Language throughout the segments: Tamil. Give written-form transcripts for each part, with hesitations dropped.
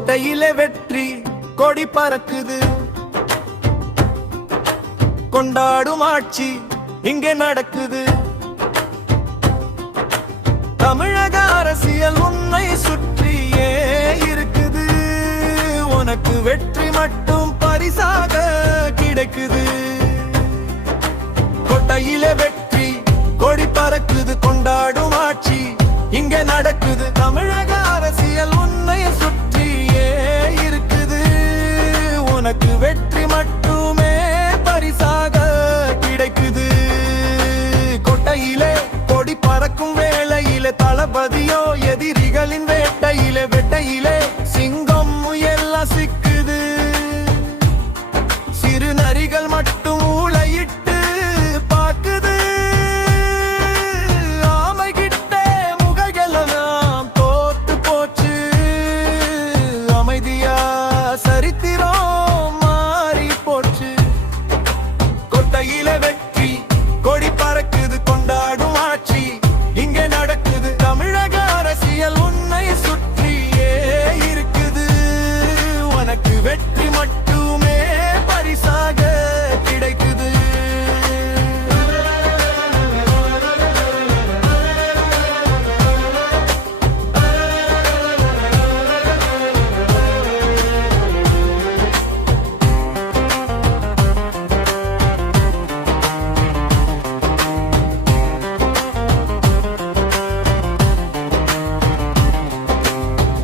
கோட்டையிலே வெற்றி கொடி பறக்குது, கொண்டாடும் ஆட்சி இங்கே நடக்குது. தமிழக அரசியல் உன்னை சுற்றியே இருக்குது, உனக்கு வெற்றி மட்டும் பரிசாக கிடைக்குது. கோட்டையிலே வெற்றி கொடி பறக்குது, கொண்டாடும் ஆட்சி இங்கே நடக்குது. தமிழக அரசியல் உன்னை சுற்றியே இருக்குது, உனக்கு வெற்றி மட்டுமே பரிசாக கிடைக்குது. கோட்டையிலே கொடி பறக்கும் வேளையிலே தளபதியோ எதிரிகளின் வேட்டையிலே, வெட்டையிலே சிங்கம் எல்லாம் சிக்குது. சிறு நரிகள் மட்டும் ஊளையிட்டு பாக்குது, ஆமை கிட்டே முகைகளெல்லாம் தோத்து போச்சு. அமைதியா சரித்திரம் மாறி போச்சு. கொட்டையில வெற்றி கொடி பறக்குது, கொண்டாடும் ஆட்சி இங்கே நடக்குது. தமிழக அரசியல் உன்னை சுற்றியே இருக்குது, உனக்கு வெற்றி மட்டுமே பரிசாக கிடைக்குது.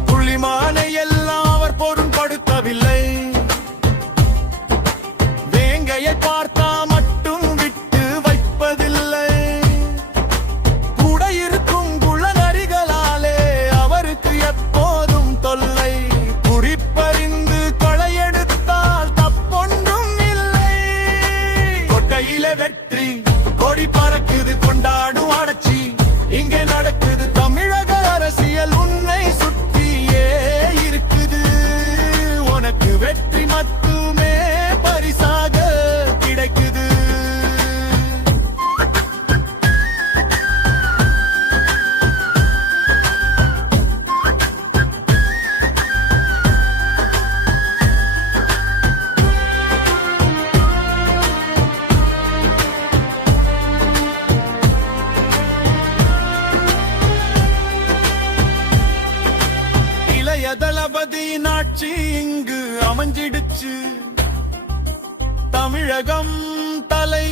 புள்ளிமானை எல்லாம் அவர் பொருட்படுத்தவில்லை, வேங்கையை பார்த்தா மட்டும் விட்டு வைப்பதில்லை. கூட இருக்கும் குளநரிகளாலே அவருக்கு எப்போதும் தொல்லை, குறிப்பறிந்து கொலையெடுத்தால் தப்பொன்றும் இல்லை. கொட்டையிலே வெற்றி கொடி பறக்குது, கொண்டாடும் ஆட்சி இங்கே நடக்குது. தமிழக அரசியல் உன்னை சுற்றியே இருக்குது, உனக்கு வெற்றி மட்டுமே பரிசாக கிடைக்குது. இளைய தளபதியின் ஆட்சி இங்கு அமைஞ்சிடுச்சு, தமிழகம் தலை